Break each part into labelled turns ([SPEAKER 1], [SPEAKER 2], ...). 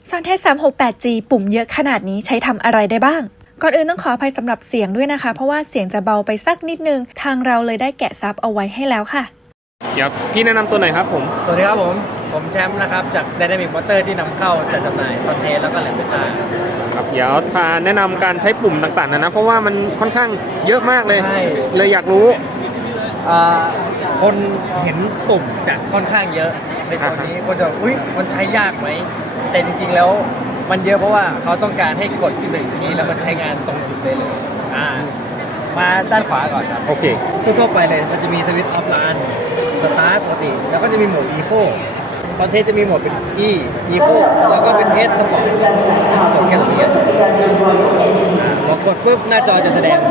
[SPEAKER 1] Sontet 368G ปุ่มเยอะขนาดนี้ใช้ทำอะไรได้บ้างก่อนอื่นต้องขออภัยสำหรับเสียงด้วยนะคะเพราะว่าเสียงจะเบาไปสักนิดนึงทางเราเลยได้แกะซับเอาไว้ให้แล้วค่ะ
[SPEAKER 2] เดี๋ยวพี่แนะนำตัวหน่อยครับผม
[SPEAKER 3] สวัสดีครับผมแชมป์นะครับจาก Dynamic Motor ที่นำเข้าจัดจำหน่ายSontetแล้วก็แหลมเบต้า
[SPEAKER 2] ครับเดี๋ยวพาแนะนำการใช้ปุ่มต่างๆนะเพราะว่ามันค่อนข้างเยอะมากเลยเลยอยากรู้
[SPEAKER 3] คนเห็นปุ่มจะค่อนข้างเยอะในตอนนี้คนจะอุ๊ยมันใช้ยากไหมแต่จริงๆแล้วมันเยอะเพราะว่าเขาต้องการให้กดที่หนึ่งที่แล้วมันใช้งานตรงจุดได้เลยมาด้านขวาก่อนครับ
[SPEAKER 2] โอเค
[SPEAKER 3] ทั่วไปเลยมันจะมีสวิตช์ออฟไลน์สตาร์ทปกติแล้วก็จะมีโหมดอีโคคอนเทนต์จะมีโหมดเป็น อีโคแล้วก็เป็น S สปอร์ตกดแค่ตรงนี้พอกดปุ๊บหน้าจอจะแสดง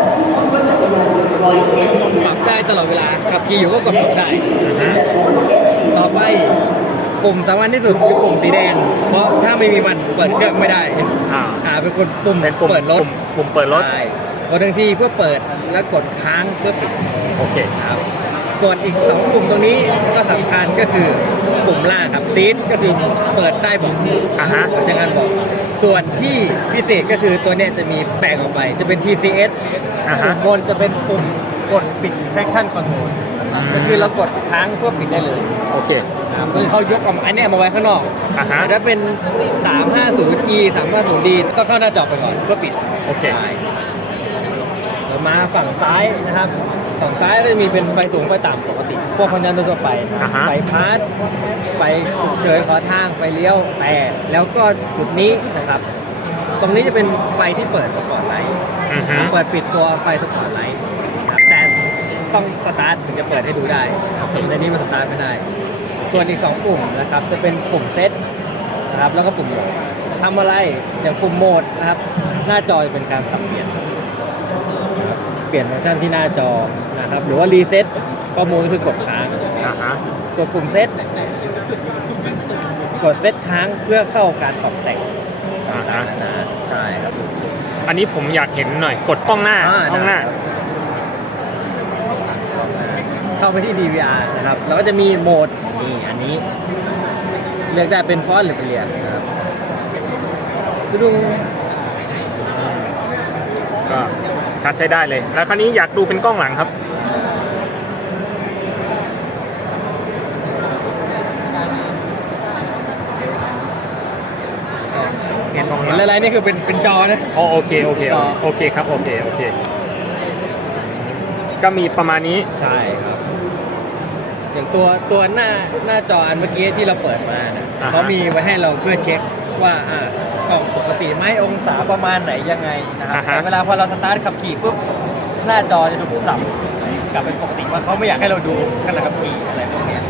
[SPEAKER 3] ปรับได้ตลอดเวลาขับขี่อยู่ก็กดปรับได้ต่อไปปุ่มสำคัญที่สุดคือปุ่มสีแดงเพราะถ้าไม่มีมันเปิดเครื่องไม่ได้เป็นกดปุ่มเปิดรถ
[SPEAKER 2] ปุ่มเปิดรถ
[SPEAKER 3] กดทันทีเพื่อเปิดแล้วกดค้างเพื่อปิด
[SPEAKER 2] โอเค
[SPEAKER 3] ครับส่วนอีก2ปุ่มตรงนี้ก็สำคัญก็คือปุ่มล่างครับซีทก็คือเปิดได้บอกใช้งานบอกส่วนที่พิเศษก็คือตัวเนี้ยจะมีแปลงออกไปจะเป็น TCS ปุ่มบนจะเป็นปุ่มกดปิด traction control ก็คือเรากดค้างเพื่อปิดได้เลย
[SPEAKER 2] โอเค
[SPEAKER 3] คือเขายกอันนี้มาไว้ข้างนอกถ้าเป็น 350E 350D ต้องเข้าหน้าจอไปก่อนเพื่อปิด
[SPEAKER 2] โอเค
[SPEAKER 3] เรามาฝั่งซ้ายนะครับฝั่งซ้ายก็จะมีเป็นไฟสูงไฟต่ำปกติพวกคนนั้นทั่วไปไฟพาสไฟฉุกเฉินขอทางไฟเลี้ยวแต่แล้วก็จุดนี้นะครับตรงนี้จะเป็นไฟที่เปิดสปอตไลท์เปิดปิดตัวไฟสปอตไลท์แต่ต้องสตาร์ทถึงจะเปิดให้ดูได้ส่วนในนี้มันสตาร์ทไม่ได้ส่วนอีก2ปุ่มนะครับจะเป็นปุ่มเซตนะครับแล้วก็ปุ่มโหมดทำอะไรอย่างปุ่มโหมดนะครับหน้าจอจะเป็นการสับเปลี่ยนฟังก์ชันที่หน้าจอนะครับหรือว่ารีเซ็ตข้อมูลคือกดค้างกดปุ่มเซตกดเซตค้างเพื่อเข้าการปรับแต่งใช่ครับ
[SPEAKER 2] อันนี้ผมอยากเห็นหน่อยกดกล้องหน้า
[SPEAKER 3] เข้าไปที่ DVR นะครับแล้วก็จะมีโหมดนี่อันนี้เลือกได้เป็นฟอนต์หรือเป็นเรียงนะครับดู
[SPEAKER 2] ก็ชัดใช้ได้เลยแล้วคราวนี้อยากดูเป็นกล้องหลังครับ
[SPEAKER 3] เห็นอะไรนี่คือเป็นจอนะ
[SPEAKER 2] โอเคครับโอเคก็มีประมาณนี้
[SPEAKER 3] ใช่ครับอย่างตัวหน้าจออันเมื่อกี้ที่เราเปิดมานะเขามีไว้ให้เราเพื่อเช็คว่ากล่องปกติไหมองศาประมาณไหนยังไงนะครับแต่เวลาพอเราสตาร์ทขับขี่ปุ๊บหน้าจอจะถูกสับกลับเป็นปกติว่าเขาไม่อยากให้เราดูขณะขับขี่อะไรพวกนี้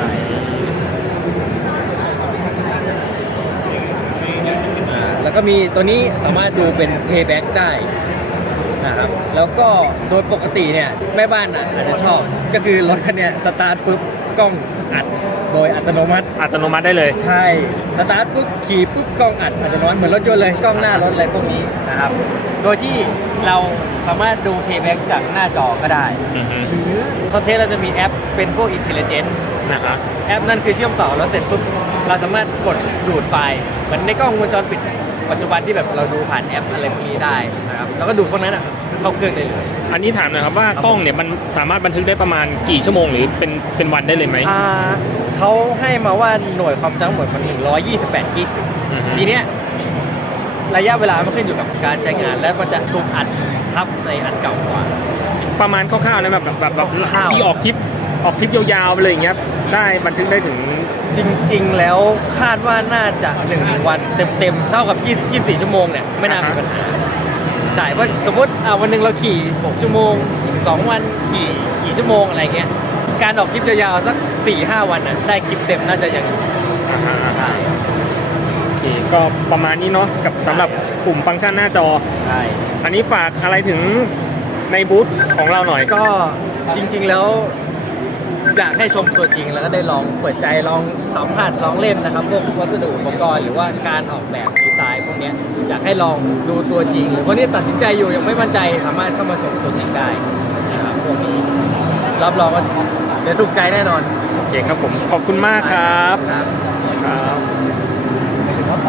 [SPEAKER 3] แล้วก็มีตัวนี้สามารถดูเป็น playback ได้นะครับแล้วก็โดยปกติเนี่ยแม่บ้านอาจจะชอบก็คือรถคันนี้สตาร์ทปุ๊บกล้องอัดโดยอัตโนมัติ
[SPEAKER 2] ได้เลย
[SPEAKER 3] ใช่สตาร์ทปุ๊บขี่ปุ๊บกล้องอัดอัตโนมัติเหมือนรถยนต์เลยกล้องหน้ารถอะไรพวกนี้นะครับโดยที่เราสามารถดู playback จากหน้าจอก็ได้หรือคอนเทนต์เราจะมีแอปเป็นพวก intelligent นะครับแอปนั่นคือเชื่อมต่อแล้วเสร็จปุ๊บเราสามารถกดดูดไฟล์เหมือนในกล้องวงจรปิดปัจจุบันที่แบบเราดูผ่านแอปอะไรพวกนี้ได้นะครับแล้วก็ดูพวกนั้นเข้าเครื่องได้เลย
[SPEAKER 2] อันนี้ถามหน่อยครับว่ากล้องเนี่ยมันสามารถบันทึกได้ประมาณกี่ชั่วโมงหรือเป็นวันได้เลยไหม
[SPEAKER 3] เขาให้มาว่าหน่วยความจำทั้งหมดมัน128กิกทีเนี้ยระยะเวลามันขึ้นอยู่กับการใช้งานและมันจะถูกอัดทับในอันเก่ากว่า
[SPEAKER 2] ประมาณคร่าวๆนะแบบที่ออกทริปยาวๆไปเลยอย่างเงี้ยได้บันทึกได้ถึง
[SPEAKER 3] จริงๆแล้วคาดว่าน่าจะ1วันเต็มเท่ากับ24ชั่วโมงเนี่ยไม่น่ามีปัญหาใช่เพราะสมมติวันนึงเราขี่6ชั่วโมง2วันขี่กี่ชั่วโมงอะไรเงี้ยการออกคลิปยาวๆสัก 4-5 วันได้คลิปเต็มน่าจะยังใช่
[SPEAKER 2] โอเคก็ประมาณนี้เนาะกับสำหรับปุ่มฟังก์ชันหน้าจอ
[SPEAKER 3] ใช่
[SPEAKER 2] อันนี้ฝากอะไรถึงในบูธของเราหน่อย
[SPEAKER 3] ก็จริงๆแล้วอยากให้ชมตัวจริงแล้วก็ได้ลองเปิดใจลองสัมผัสลองเล่นนะครับพวกวัสดุอุปกรณ์หรือว่าการออกแบบดีไซน์พวกนี้อยากให้ลองดูตัวจริงหรือคนที่ตัดสินใจอยู่ยังไม่มั่นใจสามารถเข้ามาชมตัวจริงได้นะครับพวกนี้รับรองว่าเดี๋ยวถูกใจแน่นอน
[SPEAKER 2] โอเคครับผมขอบคุณมากครับ